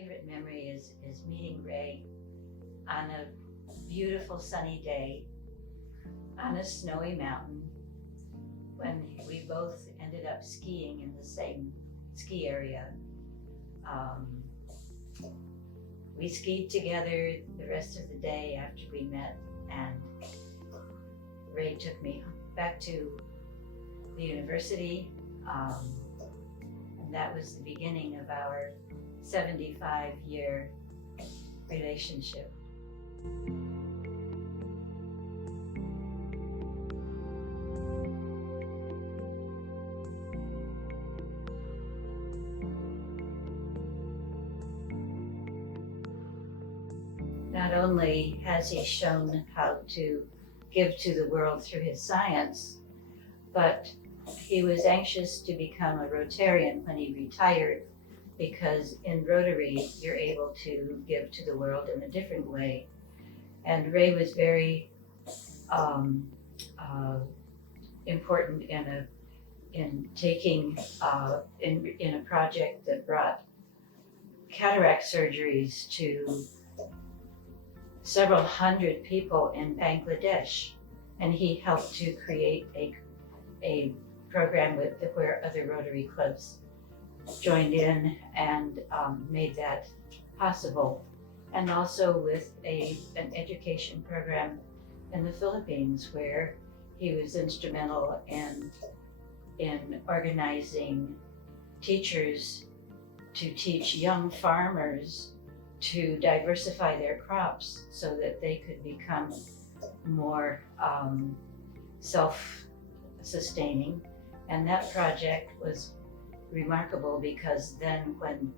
favorite memory is meeting Ray on a beautiful sunny day on a snowy mountain when we both ended up skiing in the same ski area. We skied together the rest of the day after we met, and Ray took me back to the university, and that was the beginning of our 75-year relationship. Not only has he shown how to give to the world through his science, but he was anxious to become a Rotarian when he retired, because in Rotary you're able to give to the world in a different way. And Ray was very important in taking in a project that brought cataract surgeries to several hundred people in Bangladesh, and he helped to create a program where other Rotary clubs joined in and made that possible, and also with an education program in the Philippines where he was instrumental in organizing teachers to teach young farmers to diversify their crops so that they could become more self-sustaining. And that project was remarkable because then when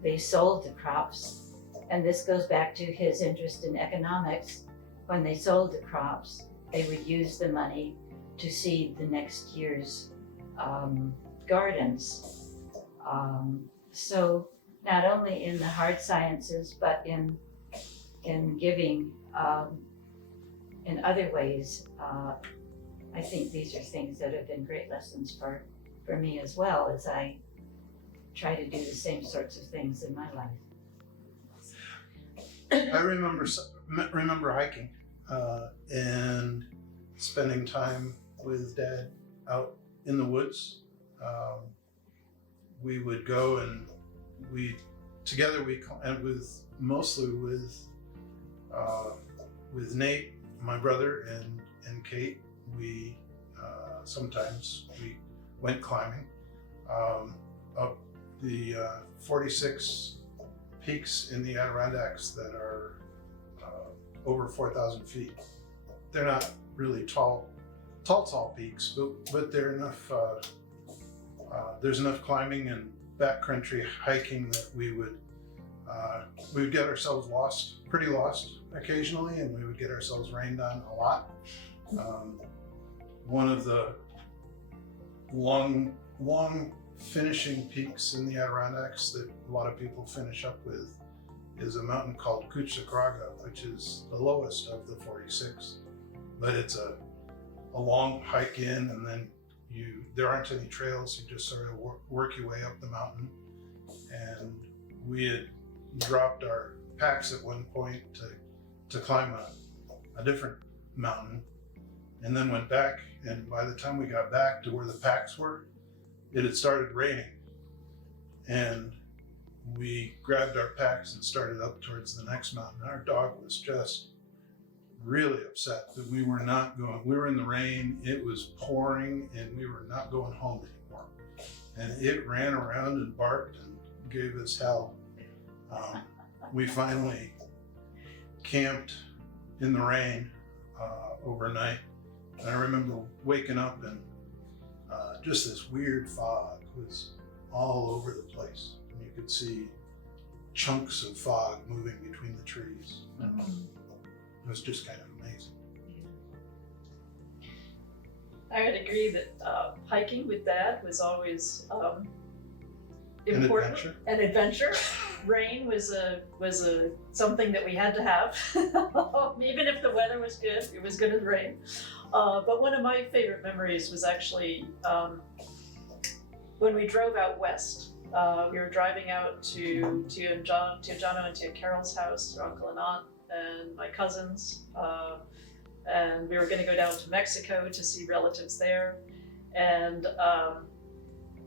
they sold the crops, and this goes back to his interest in economics, when they sold the crops, they would use the money to seed the next year's gardens. So not only in the hard sciences, but in giving in other ways. I think these are things that have been great lessons for me as well, as I try to do the same sorts of things in my life. I remember hiking and spending time with Dad out in the woods. We would go and mostly with Nate, my brother, and Kate. We sometimes we went climbing up the 46 peaks in the Adirondacks that are over 4,000 feet. They're not really tall peaks, but they're enough. There's enough climbing and backcountry hiking that we would get ourselves pretty lost occasionally, and we would get ourselves rained on a lot. One of the long finishing peaks in the Adirondacks that a lot of people finish up with is a mountain called Kuchsakraga, which is the lowest of the 46. But it's a long hike in, and then there aren't any trails. You just sort of work your way up the mountain. And we had dropped our packs at one point to climb a different mountain, and then went back. And by the time we got back to where the packs were, it had started raining. And we grabbed our packs and started up towards the next mountain. Our dog was just really upset that we were not going. We were in the rain, it was pouring, and we were not going home anymore. And it ran around and barked and gave us hell. We finally camped in the rain overnight. And I remember waking up and just this weird fog was all over the place. And you could see chunks of fog moving between the trees. It was just kind of amazing. I would agree that hiking with Dad was always important. An adventure. Rain was something that we had to have. Even if the weather was good, it was going to rain. But one of my favorite memories was actually when we drove out west We were driving out to Jono and to Carol's house, her uncle and aunt, and my cousins. And we were going to go down to Mexico to see relatives there. And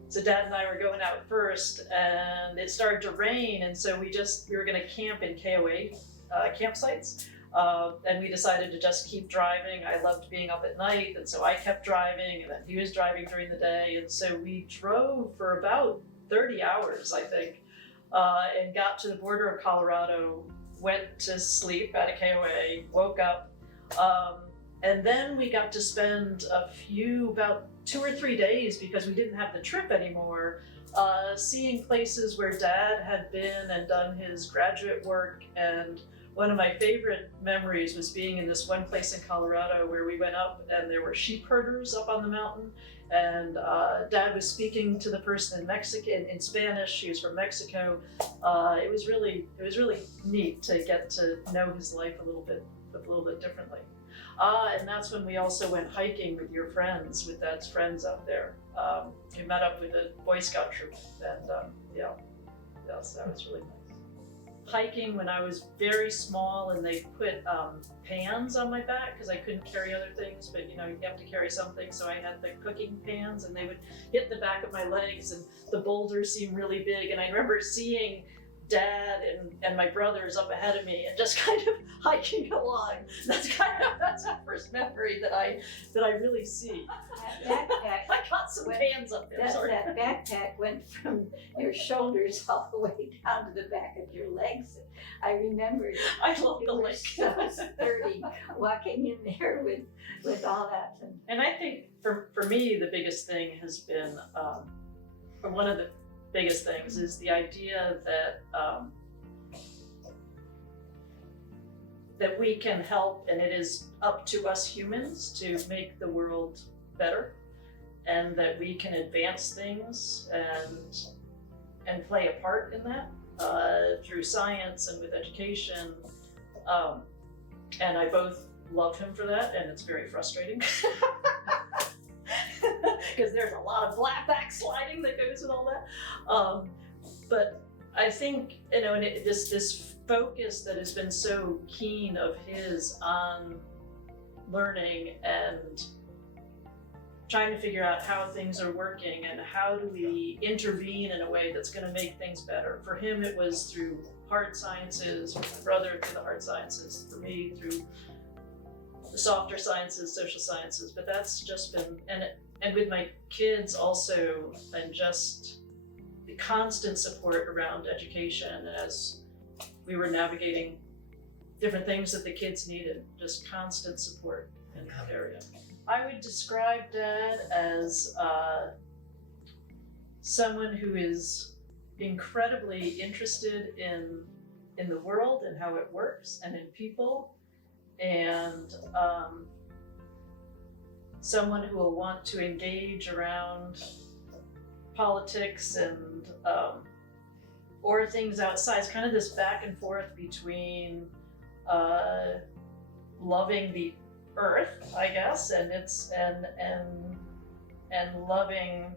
so Dad and I were going out first, and it started to rain, and so we were going to camp in KOA campsites. And we decided to just keep driving. I loved being up at night, and so I kept driving, and then he was driving during the day. And so we drove for about 30 hours, I think, and got to the border of Colorado, went to sleep at a KOA, woke up, and then we got to spend about 2 or 3 days, because we didn't have the trip anymore, seeing places where Dad had been and done his graduate work. And one of my favorite memories was being in this one place in Colorado where we went up and there were sheep herders up on the mountain, and Dad was speaking to the person in Spanish. He was from Mexico. It was really neat to get to know his life a little bit differently. And that's when we also went hiking with your friends, with Dad's friends out there. We met up with a Boy Scout troop, and so that was really nice. Hiking when I was very small, and they put pans on my back because I couldn't carry other things, but you have to carry something, so I had the cooking pans, and they would hit the back of my legs, and the boulders seemed really big. And I remember seeing Dad and my brothers up ahead of me and just kind of hiking along. That's our first memory that I really see. That backpack, I got some pans up there. Sorry. that backpack went from your shoulders all the way down to the back of your legs. I remember I love the you were lake. so sturdy walking in there with all that. And I think for me, the biggest thing has been, or one of the biggest things is the idea that that we can help, and it is up to us humans to make the world better, and that we can advance things and play a part in that through science and with education. And I both love him for that, and it's very frustrating. Because there's a lot of backsliding that goes with all that. But I think, and this focus that has been so keen of his on learning and trying to figure out how things are working and how do we intervene in a way that's going to make things better. For him, it was through hard sciences, for my brother through the hard sciences, for me through the softer sciences, social sciences. But that's just been, and with my kids also, and just the constant support around education as we were navigating different things that the kids needed, just constant support in that area. I would describe Dad as someone who is incredibly interested in the world and how it works and in people, and someone who will want to engage around politics and or things outside. It's kind of this back and forth between loving the earth, I guess, and loving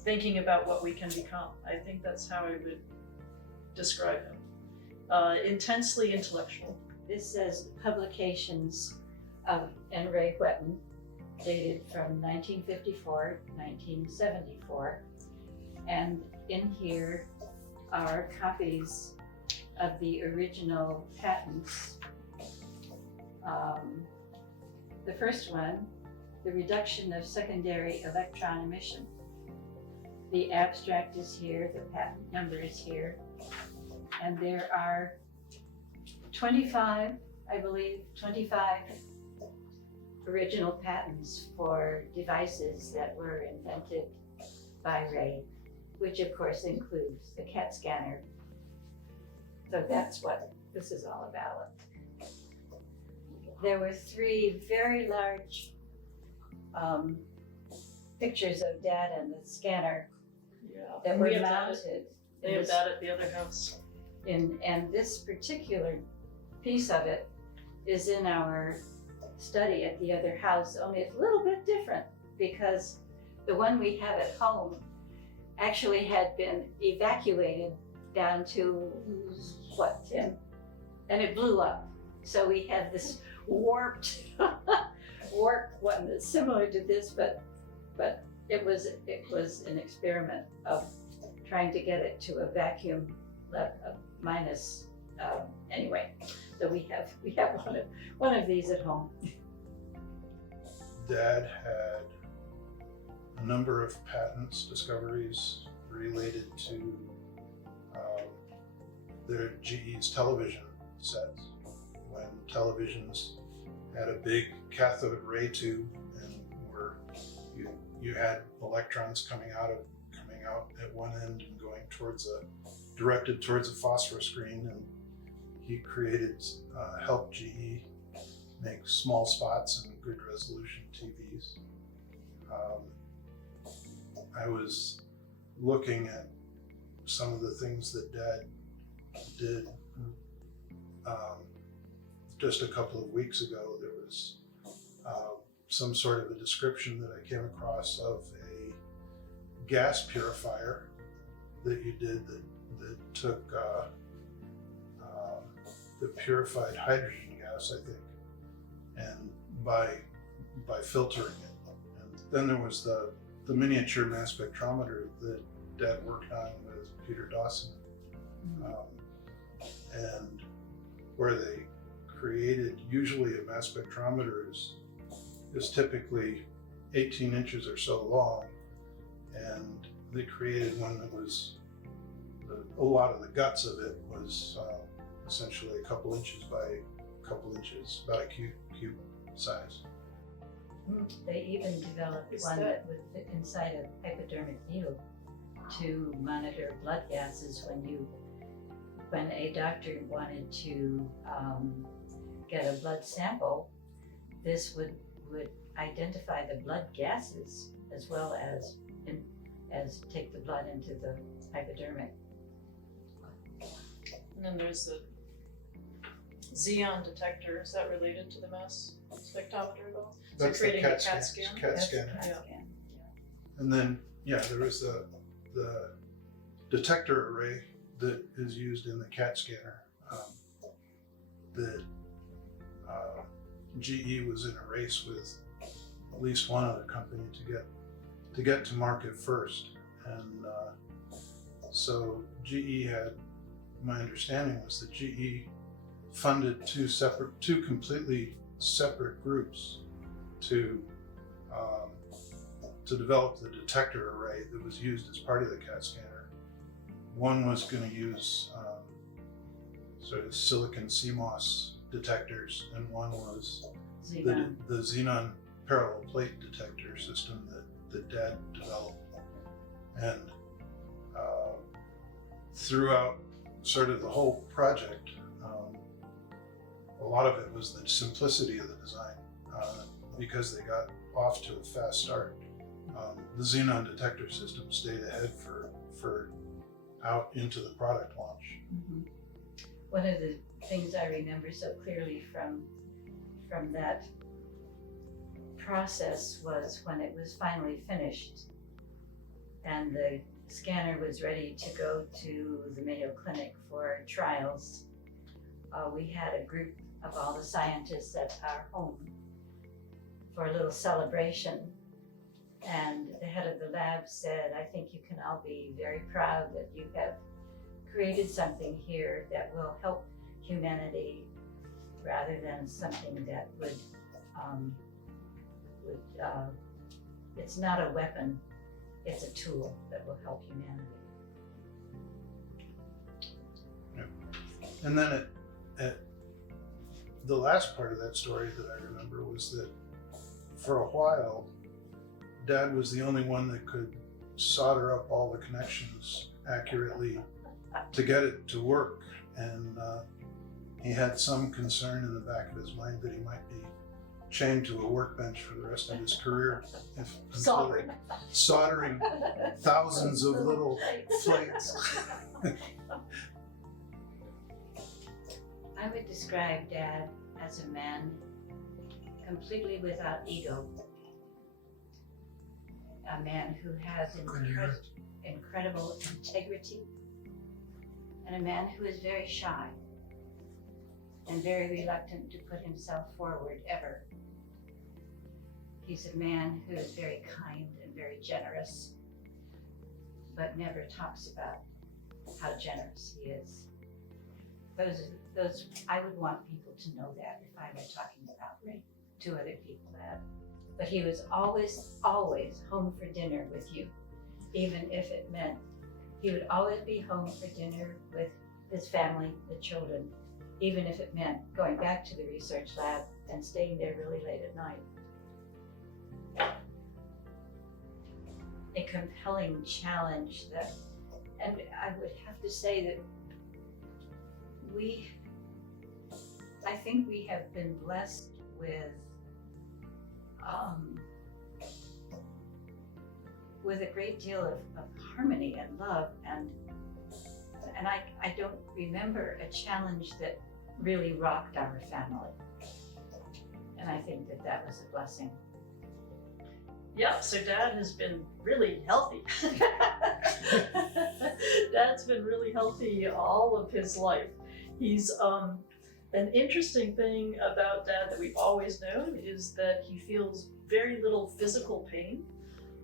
thinking about what we can become. I think that's how I would describe him. Intensely intellectual. This says publications of N. Ray Whetten, dated from 1954 to 1974. And in here are copies of the original patents. The first one, the reduction of secondary electron emission. The abstract is here, the patent number is here, and there are 25 original patents for devices that were invented by Ray, which of course includes the CAT scanner. So that's what this is all about. There were 3 very large pictures of Dad and the scanner that were mounted. They have that at the other house. And this particular piece of it is in our study at the other house, only it's a little bit different because the one we have at home actually had been evacuated down to what, Tim? And it blew up. So we had this warped one that's similar to this, but it was an experiment of trying to get it to a vacuum minus. Anyway, so we have one of these at home. Dad had a number of patents, discoveries related to their GE's television sets. When televisions had a big cathode ray tube and you had electrons coming out at one end and going directed towards a phosphor screen, and he created, helped GE make small spots and good resolution TVs. I was looking at some of the things that Dad did just a couple of weeks ago. There was some sort of a description that I came across of a gas purifier that you did that took the purified hydrogen gas, I think, and by filtering it. And then there was the miniature mass spectrometer that Dad worked on with Peter Dawson, and where they created, usually a mass spectrometer is typically 18 inches or so long, and they created one that was, a lot of the guts of it was essentially a couple inches by a couple inches, about a cube size. They even developed one that would fit inside a hypodermic needle to monitor blood gases when a doctor wanted to get a blood sample. This would identify the blood gases as well as take the blood into the hypodermic. And then there's the xenon detector. Is that related to the mass spectrometer at all? So That's creating the a CAT CAT scan. scan. CAT That's scanner. CAT Yeah. scan. And then, there was the detector array that is used in the CAT scanner that GE was in a race with at least one other company to get to market first. And so GE had, my understanding was that GE funded two completely separate groups to develop the detector array that was used as part of the CAT scanner. One was going to use sort of silicon CMOS detectors, and one was Xenon. the xenon parallel plate detector system that Dad developed. And throughout sort of the whole project, a lot of it was the simplicity of the design, because they got off to a fast start. The xenon detector system stayed ahead for out into the product launch. Mm-hmm. One of the things I remember so clearly from that process was when it was finally finished and the scanner was ready to go to the Mayo Clinic for trials. We had a group of all the scientists at our home for a little celebration, and the head of the lab said, "I think you can all be very proud that you have created something here that will help humanity rather than something that would it's not a weapon, it's a tool that will help humanity." And then at the last part of that story that I remember was that for a while, Dad was the only one that could solder up all the connections accurately to get it to work. And he had some concern in the back of his mind that he might be chained to a workbench for the rest of his career soldering thousands of little plates. I would describe Dad as a man completely without ego. A man who has incredible integrity, and a man who is very shy and very reluctant to put himself forward ever. He's a man who is very kind and very generous, but never talks about how generous he is. Those I would want people to know that if I were talking about Ray to other people that. But he was always home for dinner with you, even if it meant he would always be home for dinner with his family, the children, even if it meant going back to the research lab and staying there really late at night. A compelling challenge that, and I would have to say that I think we have been blessed with a great deal of harmony and love, and I don't remember a challenge that really rocked our family, and I think that was a blessing. Yeah, so Dad has been really healthy. Dad's been really healthy all of his life. He's an interesting thing about Dad that we've always known is that he feels very little physical pain,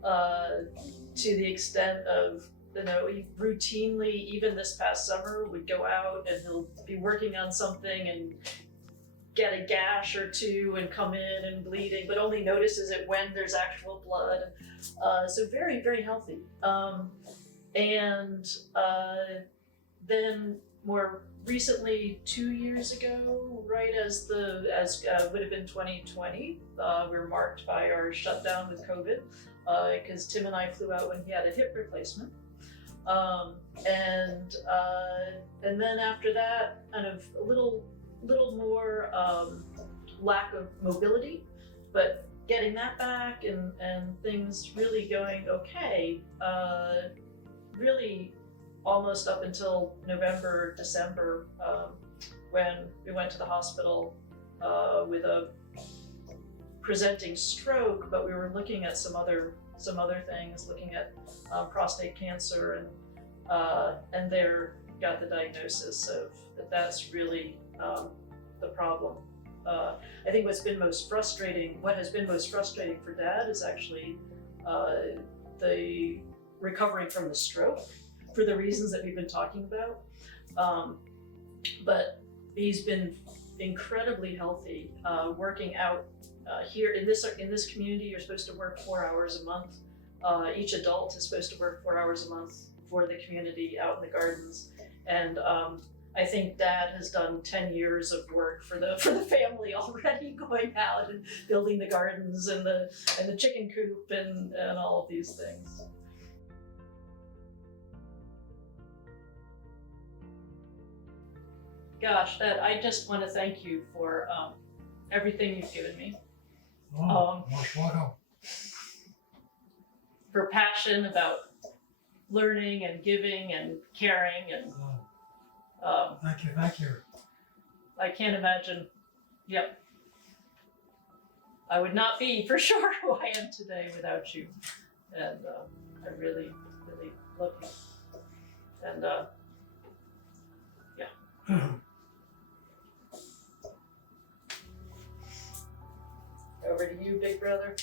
to the extent of, he routinely, even this past summer, would go out and he'll be working on something and get a gash or two and come in and bleeding, but only notices it when there's actual blood. So very, very healthy. Then more recently, 2 years ago, right as would have been 2020, we were marked by our shutdown with COVID, because Tim and I flew out when he had a hip replacement. And then after that, kind of a little more lack of mobility, but getting that back and things really going okay, really almost up until November, December, when we went to the hospital with a presenting stroke, but we were looking at some other things, looking at prostate cancer, and there got the diagnosis of that's really the problem. I think what has been most frustrating for Dad is actually the recovering from the stroke, for the reasons that we've been talking about. But he's been incredibly healthy, working out. Here in this community, you're supposed to work 4 hours a month. Each adult is supposed to work 4 hours a month for the community out in the gardens. And I think Dad has done 10 years of work for the family already, going out and building the gardens and the chicken coop and all of these things. Gosh, Dad, I just want to thank you for everything you've given me. Most welcome. For passion about learning and giving and caring, and Thank you. I can't imagine. Yep. I would not be for sure who I am today without you, and I really, really love you. And over to you, big brother.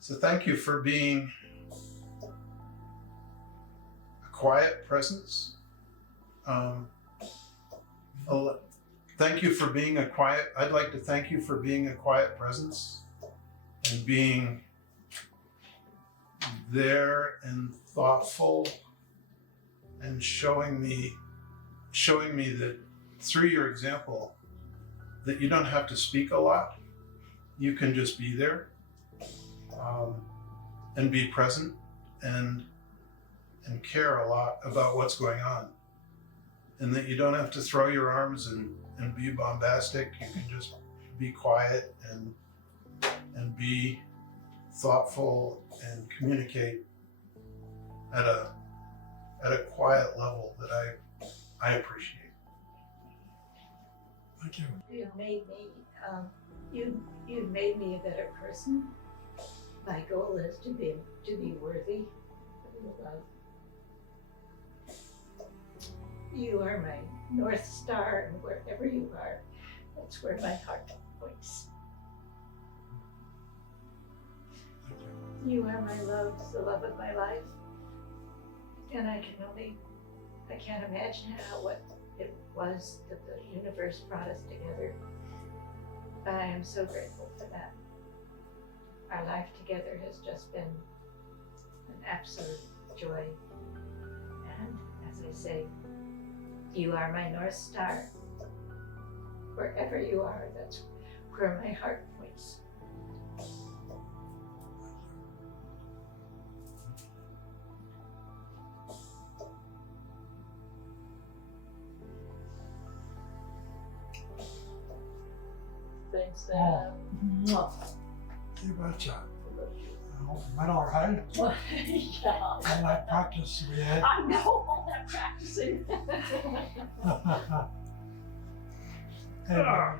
So thank you for being a quiet presence. Thank you for being I'd like to thank you for being a quiet presence and being there and thoughtful and showing me that through your example that you don't have to speak a lot. You can just be there. And be present and care a lot about what's going on, and that you don't have to throw your arms and be bombastic. You can just be quiet and be thoughtful and communicate at a quiet level that I appreciate. Thank you. You've made me a better person. My goal is to be worthy of your love. You are my North Star, and wherever you are, that's where my heart points. You are my love, the love of my life. And I can't imagine what it was that the universe brought us together. But I am so grateful for that. Our life together has just been an absolute joy. And as I say, you are my North Star. Wherever you are, that's where my heart points. Thanks, Dad. Oh. You betcha. I hope it went all right. Yeah. All that practice we had. I know all that practicing. Anyway,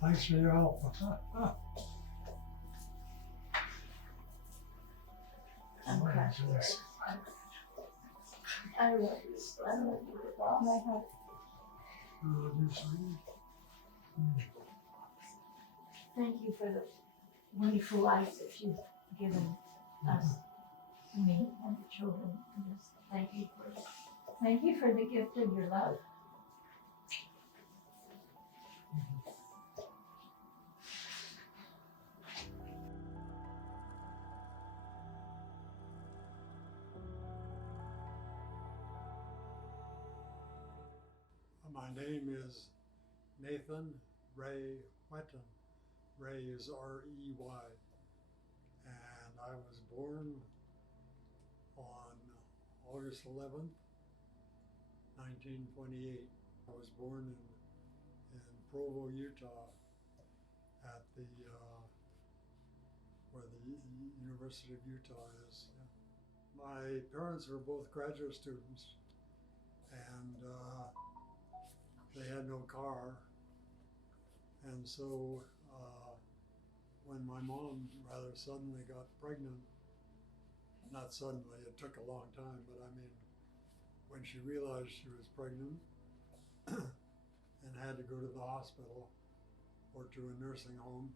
thanks for your help. I'm crushed. I love you. I love you with all my heart. Thank you for the wonderful life that you've given us, me, and the children. And just thank you for the gift of your love. My name is Nathan Ray Whetten. Ray is R-E-Y. And I was born on August 11th, 1928. I was born in Provo, Utah at the, where the University of Utah is. My parents were both graduate students, and they had no car. And so when my mom rather suddenly got pregnant, not suddenly, it took a long time, but I mean, when she realized she was pregnant and had to go to the hospital or to a nursing home,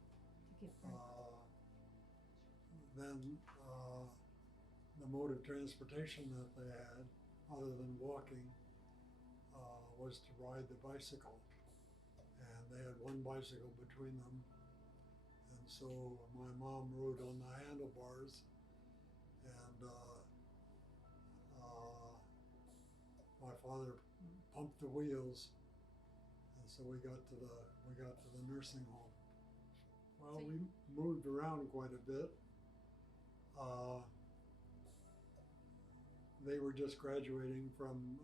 then the mode of transportation that they had, other than walking, was to ride the bicycle. And they had one bicycle between them. And so my mom rode on the handlebars, and my father pumped the wheels. And so we got to the nursing home. Well, we moved around quite a bit. They were just graduating from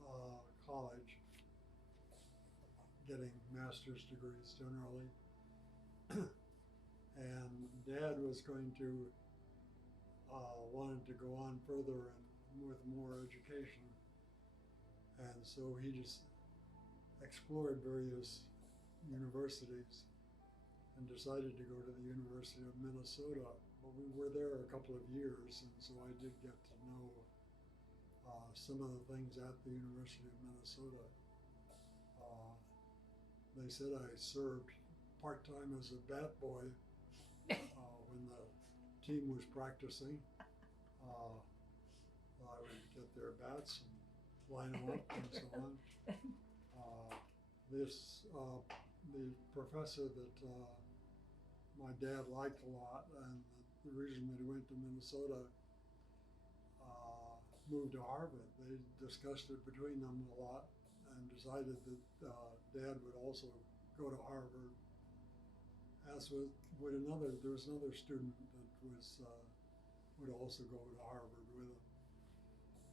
college, getting master's degrees generally. And Dad was going to, wanted to go on further and with more education. And so he just explored various universities and decided to go to the University of Minnesota. But we were there a couple of years, and so I did get to know some of the things at the University of Minnesota. They said I served part-time as a bat boy when the team was practicing. I would get their bats and line them up and so on. The professor that my dad liked a lot, and the reason that he went to Minnesota, moved to Harvard. They discussed it between them a lot and decided that Dad would also go to Harvard. As with there was another student that would also go to Harvard with him.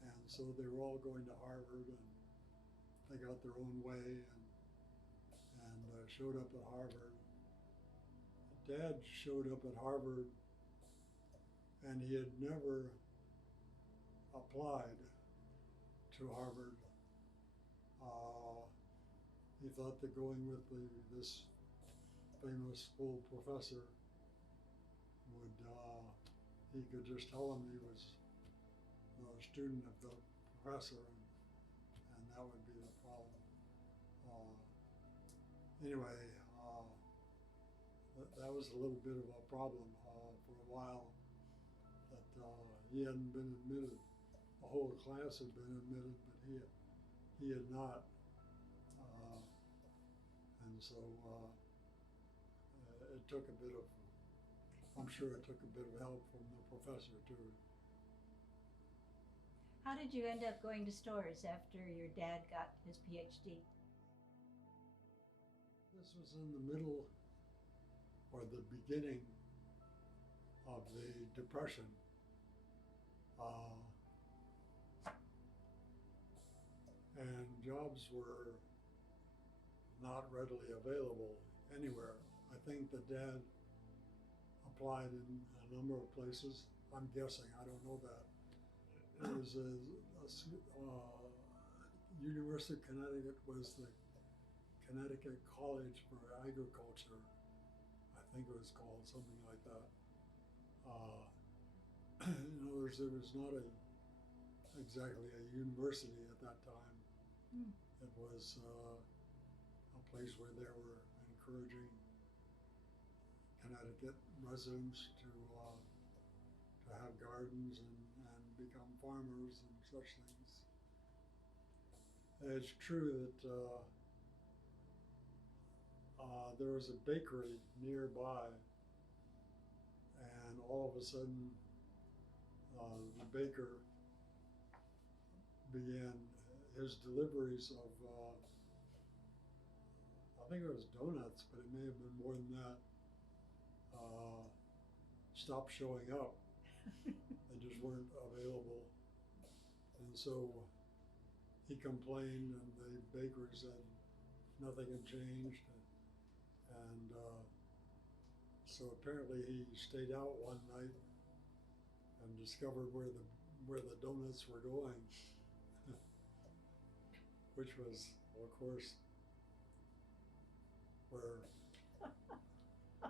And so they were all going to Harvard, and they got their own way and showed up at Harvard. Dad showed up at Harvard, and he had never applied to Harvard. He thought that going with this famous school professor would, he could just tell him he was a student of the professor, and that would be the problem. Anyway, that was a little bit of a problem for a while, that he hadn't been admitted. The whole class had been admitted, but he had not. And so it took a bit of, I'm sure it took a bit of help from the professor too. How did you end up going to Storrs after your dad got his PhD? This was in the middle or the beginning of the Depression. And jobs were not readily available anywhere. I think that Dad applied in a number of places. I'm guessing, I don't know that. It was University of Connecticut was the Connecticut College for Agriculture. I think it was called something like that. In other words, it was not exactly a university at that time. Mm. It was a place where they were encouraging Connecticut residents to have gardens and become farmers and such things. It's true that there was a bakery nearby, and all of a sudden the baker began his deliveries of, I think it was donuts, but it may have been more than that, stopped showing up. They just weren't available. And so he complained, and the baker said nothing had changed. And so apparently he stayed out one night and discovered where the donuts were going, which was, well, of course,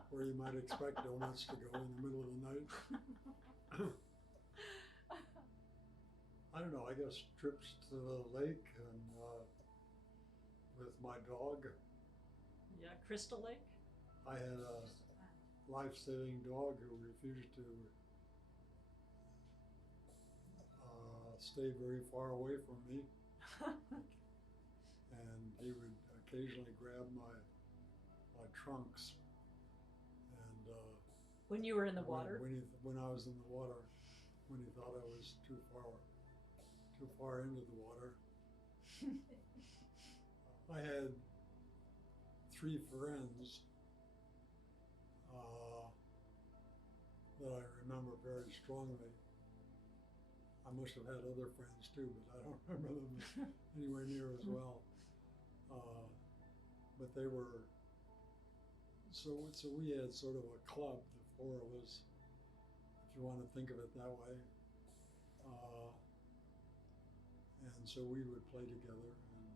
where you might expect donuts to go in the middle of the night. I don't know, I guess trips to the lake and with my dog. Yeah, Crystal Lake? I had a life-saving dog who refused to stay very far away from me. And he would occasionally grab my trunks. And When you were in the water? When I was in the water, when he thought I was too far into the water. I had 3 friends that I remember very strongly. I must have had other friends too, but I don't remember them anywhere near as well. But they were, so we had sort of a club, the 4 of us, if you want to think of it that way. And so we would play together and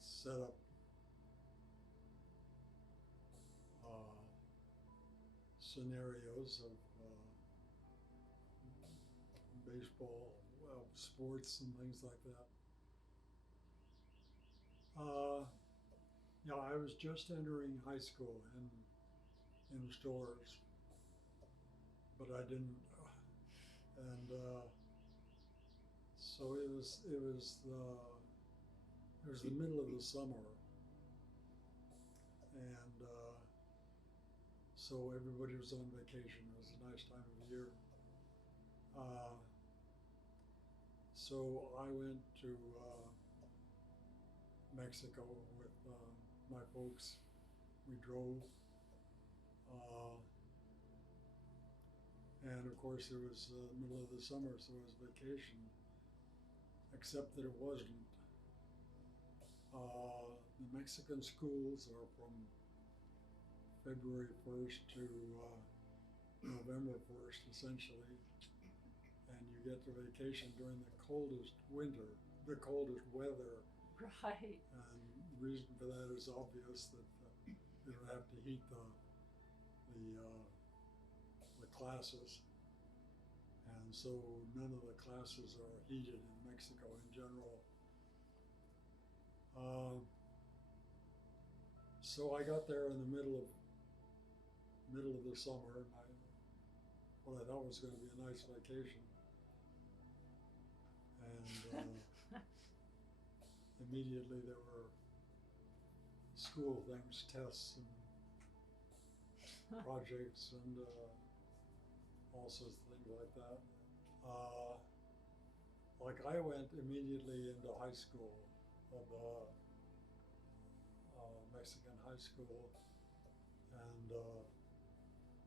set up scenarios of baseball, sports and things like that. Yeah, I was just entering high school in Storrs, but I didn't, and so it was the middle of the summer, and so everybody was on vacation. It was a nice time of year. So I went to Mexico with my folks. We drove, and of course it was the middle of the summer, so it was vacation, except that it wasn't. The Mexican schools are from February 1st to November 1st, essentially, and you get to vacation during the coldest winter, the coldest weather. Right. And reason for that is obvious, that they don't have to heat the classes. And so none of the classes are heated in Mexico in general. So I got there in the middle of the summer, and what I thought was going to be a nice vacation. And immediately there were school things, tests and projects and all sorts of things like that. Like I went immediately into high school, Mexican high school, and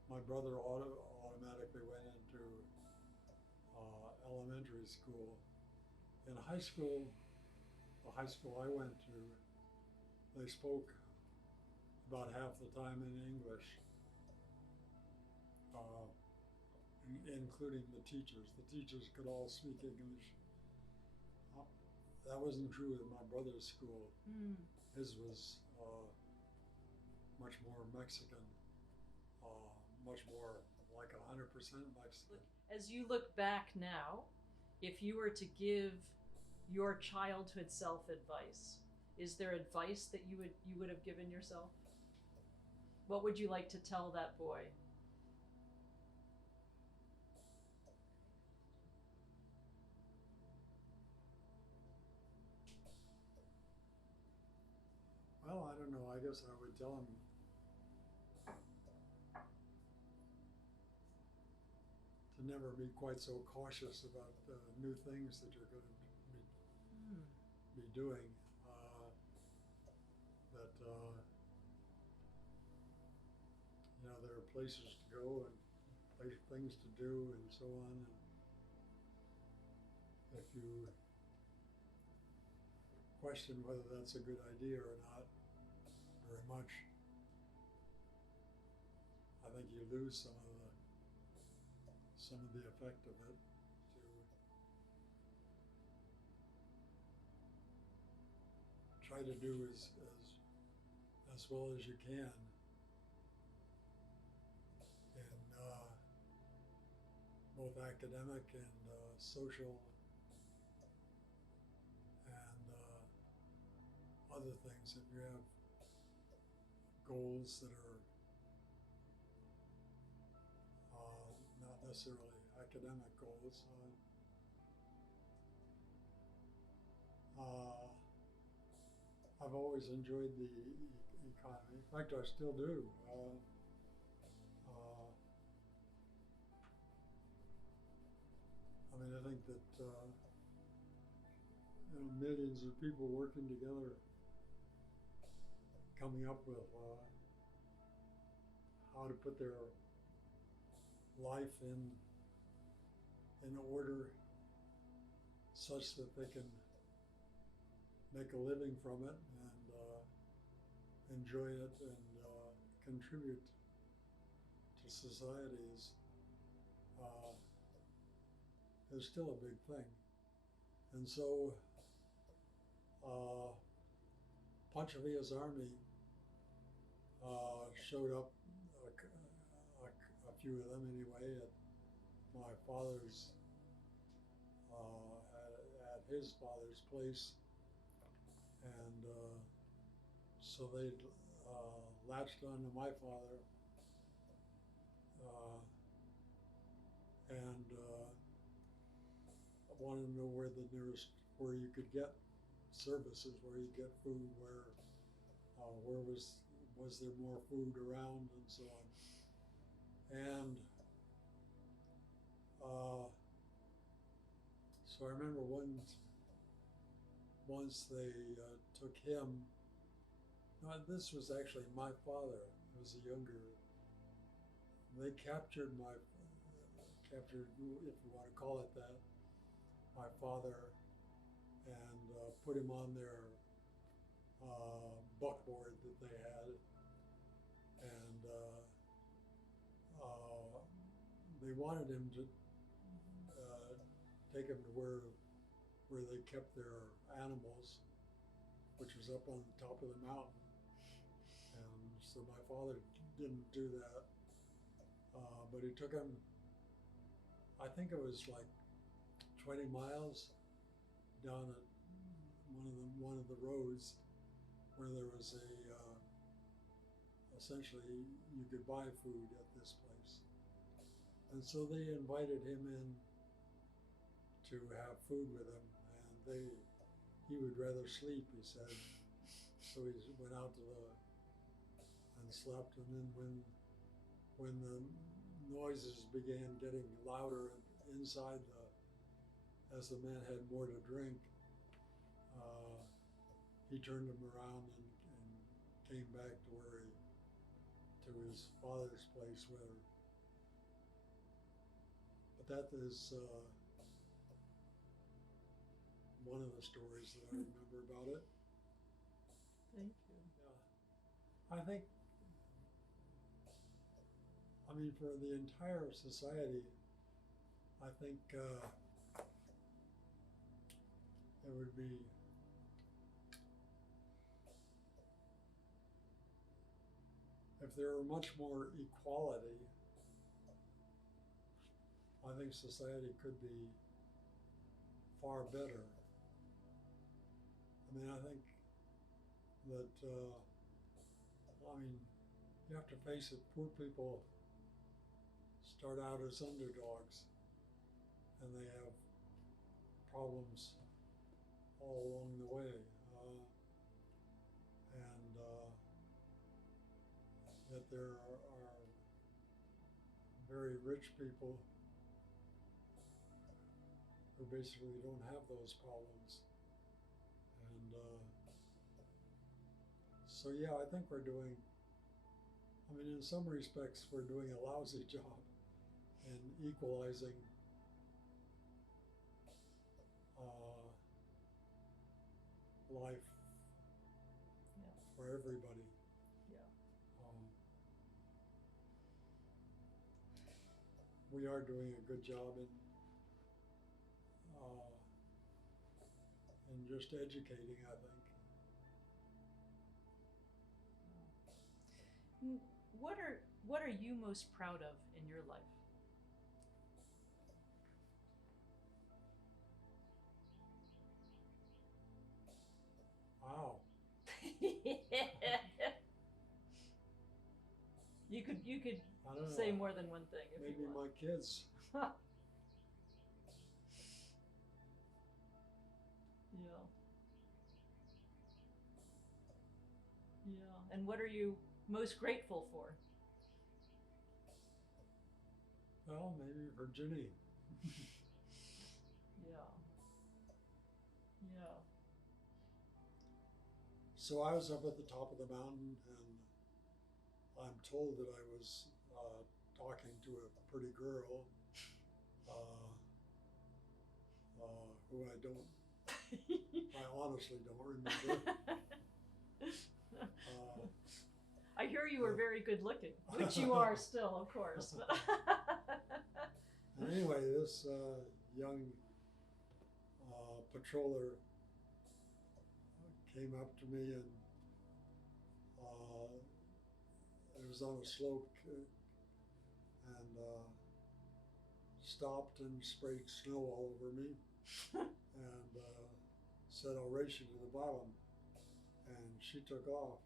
my brother automatically went into elementary school. In high school, the high school I went to, they spoke about half the time in English, including the teachers. The teachers could all speak English. That wasn't true at my brother's school. His was much more Mexican, much more like 100% Mexican. As you look back now, if you were to give your childhood self advice, is there advice that you would have given yourself? What would you like to tell that boy? Well, I don't know. I guess I would tell him to never be quite so cautious about new things that you're going to be doing. That there are places to go and things to do and so on. And if you question whether that's a good idea or not very much, I think you lose some of the effect of it. To try to do as well as you can in both academic and social and other things. If you have goals that are not necessarily academic goals, I've always enjoyed the economy. In fact, I still do. I mean, I think that millions of people working together, coming up with how to put their life in order such that they can make a living from it and enjoy it and contribute to societies is still a big thing. And so Pancho Villa's army showed up, a few of them anyway, at my father's, at his father's place. And so they latched on to my father and wanted to know where you could get services, where you get food, where was there more food around, and so on. And so I remember once they took him. No, this was actually my father. It was a younger. They captured, if you want to call it that, my father, and put him on their buckboard that they had, and they wanted him to take him to where they kept their animals, which was up on the top of the mountain. And so my father didn't do that, but he took him, I think it was like 20 miles down at one of the roads where there was essentially you could buy food at this place. And so they invited him in to have food with them, and he would rather sleep, he said. So he went out and slept, and then when the noises began getting louder inside as the man had more to drink, he turned him around and came back to his father's place but that is one of the stories that I remember about it. Thank you. Yeah. I think, I mean, for the entire society, I think it would be if there were much more equality, I think society could be far better. I mean, I think that, you have to face it, poor people start out as underdogs and they have problems all along the way. That there are very rich people who basically don't have those problems. And so yeah, I think we're doing, I mean, in some respects, we're doing a lousy job in equalizing life for everybody. Yeah. We are doing a good job in just educating, I think. What are you most proud of in your life? Wow. You could I don't say know. more than one thing if Maybe you want. my kids. Yeah. Yeah. And what are you most grateful for? Well, maybe Virginia. Yeah. Yeah. So I was up at the top of the mountain, and I'm told that I was talking to a pretty girl who I honestly don't remember. I hear you were very good looking, which you are still, of course. And anyway, this young patroller came up to me, and it was on a slope, and stopped and sprayed snow all over me, and said, "I'll race you to the bottom." And she took off.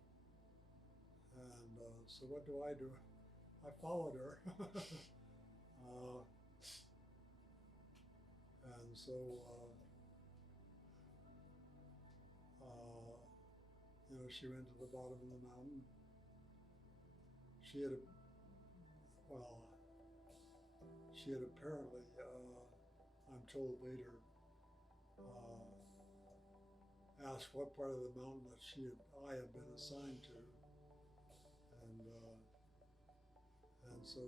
And so what do? I followed her. And so, she went to the bottom of the mountain. She had apparently, I'm told later, asked what part of the mountain that I had been assigned to, and so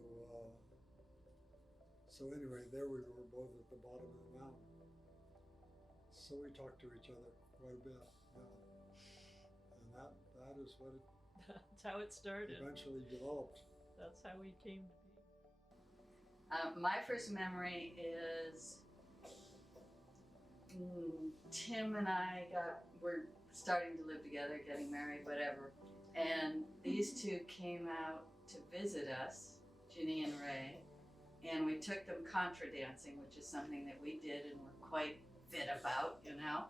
anyway, there we were both at the bottom of the mountain. So we talked to each other quite a bit, and that is what That's how it started. eventually developed. That's how we came to be. My first memory is Tim and I were starting to live together, getting married, whatever. And these two came out to visit us, Ginny and Ray, and we took them contra dancing, which is something that we did and were quite fit about, you know.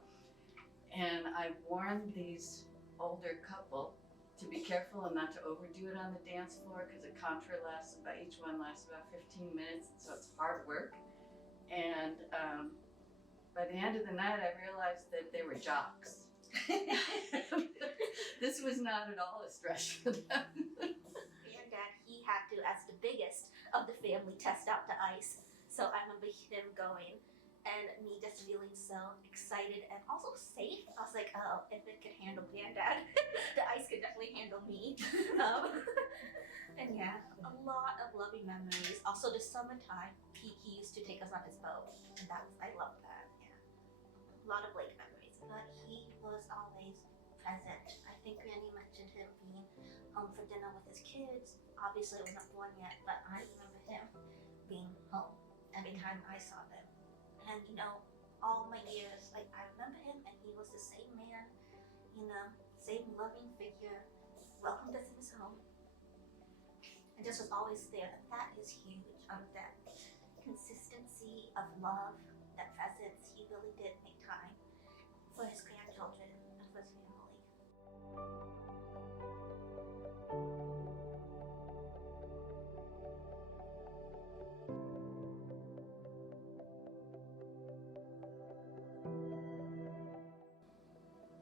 And I warned these older couple to be careful and not to overdo it on the dance floor because a contra lasts about, each one lasts about 15 minutes, so it's hard work. And by the end of the night, I realized that they were jocks. This was not at all a stretch for them. Granddad, he had to, as the biggest of the family, test out the ice. So I remember him going and me just feeling so excited and also safe. I was like, oh, if it could handle Granddad, the ice could definitely handle me. And yeah, a lot of loving memories. Also the summertime, he used to take us on his boat. And I loved that, yeah. A lot of lake memories, but he was always present. I think Granny mentioned him being home for dinner with his kids. Obviously, I wasn't born yet, but I remember him being home every time I saw them. And you know, all my years, like I remember him, and he was the same man, you know, same loving figure, welcomed us in his home, and just was always there. And that is huge. That consistency of love, that presence. He really did make time for his grandchildren and for his family.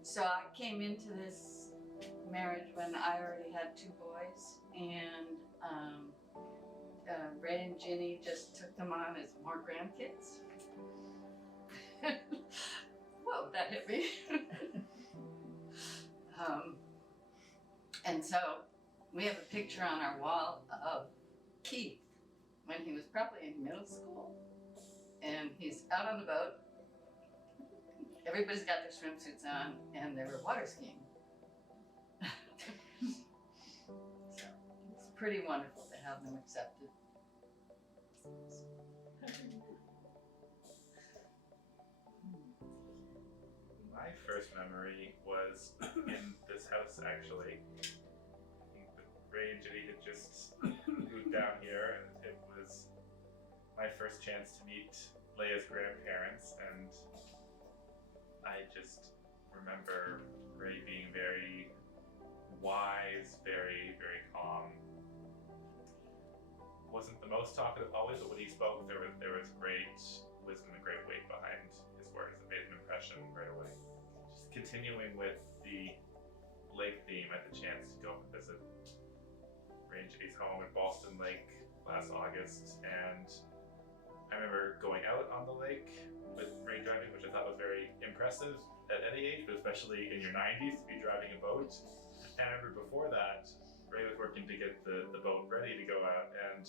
So I came into this marriage when I already had 2 boys, and Ray and Ginny just took them on as more grandkids. Whoa, that hit me. And so we have a picture on our wall of Keith when he was probably in middle school, and he's out on the boat. Everybody's got their swimsuits on, and they were water skiing. So it's pretty wonderful to have them accepted. My first memory was in this house, actually. I think that Ray and Ginny had just moved down here, and it was my first chance to meet Leia's grandparents, and I just remember Ray being very wise, very, very calm. Wasn't the most talkative always, but when he spoke, there was great wisdom and great weight behind his words that made an impression right away. Just continuing with the lake theme, I had the chance to go and visit Ray and Ginny's home at Boston Lake last August, and I remember going out on the lake with Ray driving, which I thought was very impressive at any age, but especially in your 90s to be driving a boat. And I remember before that, Ray was working to get the boat ready to go out, and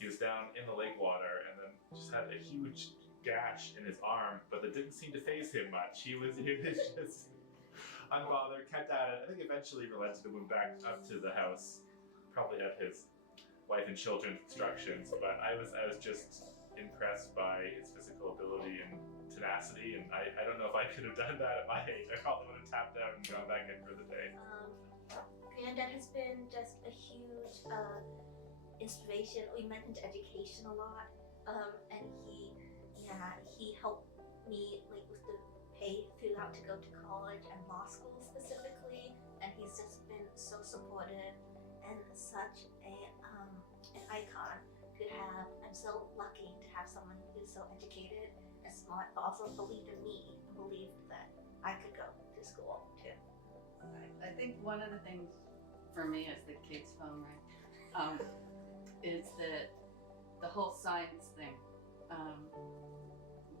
he was down in the lake water and then just had a huge gash in his arm, but that didn't seem to faze him much. He was just unbothered, kept at it. I think eventually relented and went back up to the house, probably at his wife and children's instructions, but I was just impressed by his physical ability and tenacity, and I don't know if I could have done that at my age. I probably would have tapped out and gone back in for the day. Granddad has been just a huge inspiration. We mentioned education a lot, and he helped me like with the pay throughout to go to college and law school specifically, and he's just been so supportive and such an icon to have. I'm so lucky to have someone who's so educated and smart, but also believed in me and believed that I could go to school too. I think one of the things for me as the kids' phone, right, is that the whole science thing.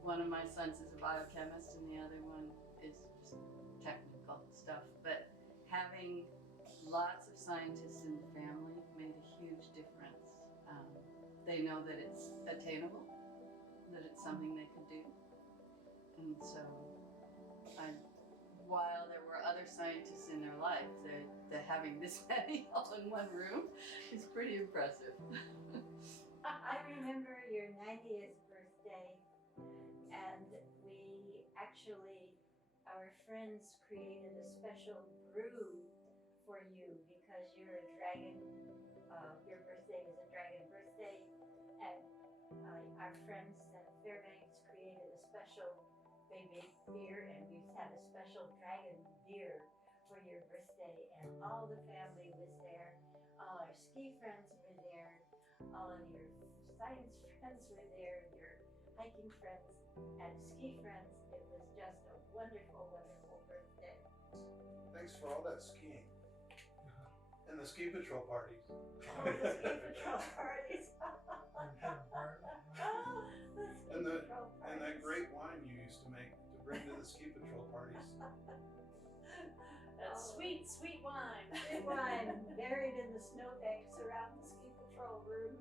One of my sons is a biochemist and the other one is just technical stuff. But having lots of scientists in the family made a huge difference. They know that it's attainable, that it's something they could do. And so, while there were other scientists in their life, that having this many all in one room is pretty impressive. I remember your 90th birthday, and we actually our friends created a special brew for you because you're a dragon. Your birthday is a dragon birthday, and our friends at Fairbanks created a special, they made beer, and we've had a special dragon beer for your birthday, and all the family was there. All our ski friends were there. All of your science friends were there. Your hiking friends and ski friends. It was just a wonderful, wonderful birthday. Thanks for all that skiing. And the ski patrol parties. Oh, the ski patrol parties. And that great wine you used to make to bring to the ski patrol parties. That sweet, sweet wine. Sweet wine buried in the snowbanks around the ski patrol room.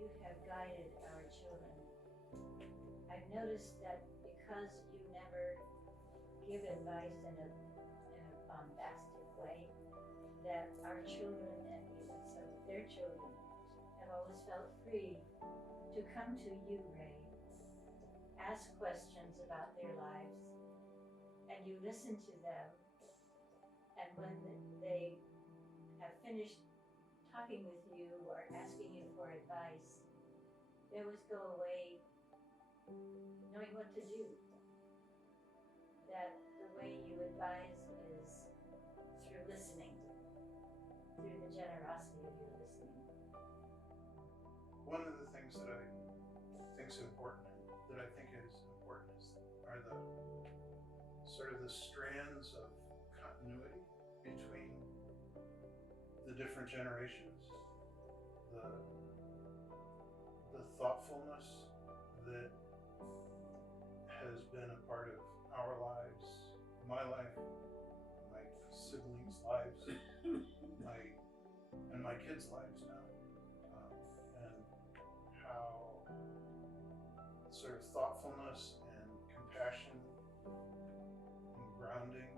You have guided our children. I've noticed that because you never give advice in a bombastic way, that our children and even some of their children have always felt free to come to you, Ray, ask questions about their lives, and you listen to them, and when they have finished talking with you or asking you for advice, they always go away knowing what to do. That the way you advise is through listening, through the generosity of your listening. One of the things that I think is important, are the sort of the strands of continuity between the different generations, the thoughtfulness that has been a part of our lives, my life, my siblings' lives, my kids' lives now, and how sort of thoughtfulness and compassion and grounding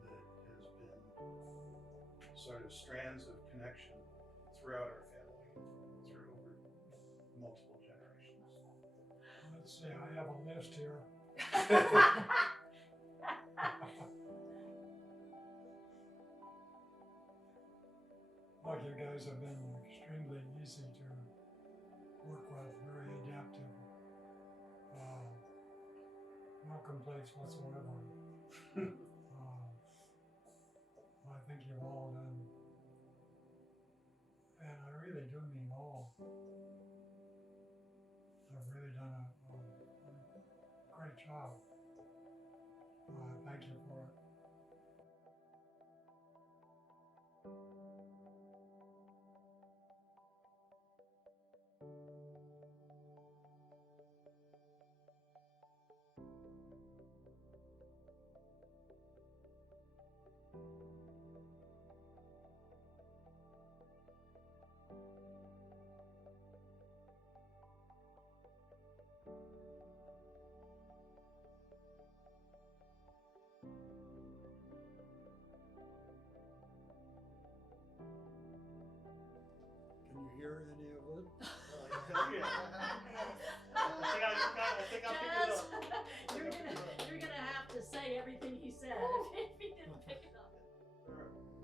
that has been sort of strands of connection throughout our family, through over multiple generations. Let's see, I have a list here. Look, you guys have been extremely easy to work with, very adaptive. No complaints whatsoever. I think you've all done, and I really do mean all, have really done a great job. Thank you for it. Can you hear any of it? I think I'll pick it up. You're gonna have to say everything he said if he didn't pick it up.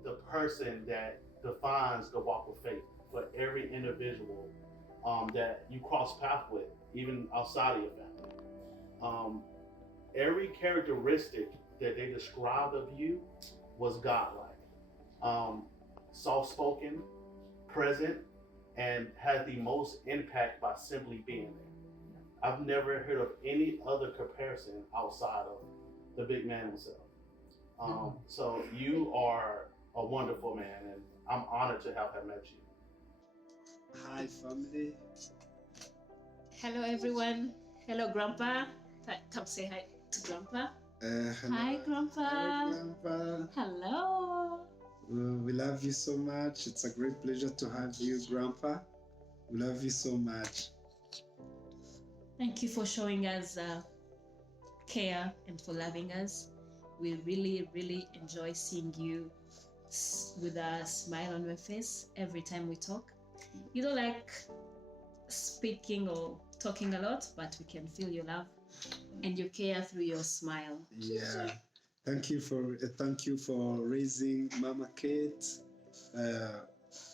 The person that defines the walk of faith for every individual that you cross paths with, even outside of your family. Every characteristic that they described of you was godlike. Soft-spoken, present, and had the most impact by simply being there. I've never heard of any other comparison outside of the big man himself. So you are a wonderful man, and I'm honored to have met you. Hi, family. Hello, everyone. Hello, Grandpa. Come say hi to Grandpa. Hello. Hi, Grandpa. Hi, Grandpa. Hello. We love you so much. It's a great pleasure to have you, Grandpa. We love you so much. Thank you for showing us care and for loving us. We really, really enjoy seeing you with a smile on your face every time we talk. You don't like speaking or talking a lot, but we can feel your love And you care through your smile. Yeah. Thank you for raising Mama Kate.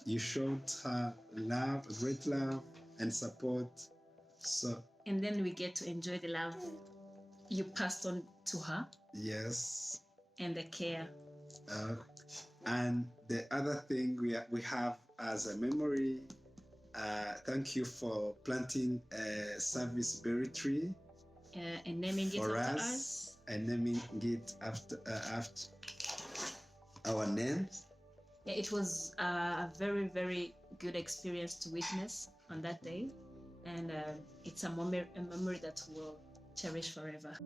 You showed her love, great love and support. So And then we get to enjoy the love you passed on to her yes. and the care. And the other thing we have as a memory, thank you for planting a service berry tree And naming it for after us, us. and naming it after our names. Yeah, it was a very, very good experience to witness on that day. And it's a memory that we'll cherish forever.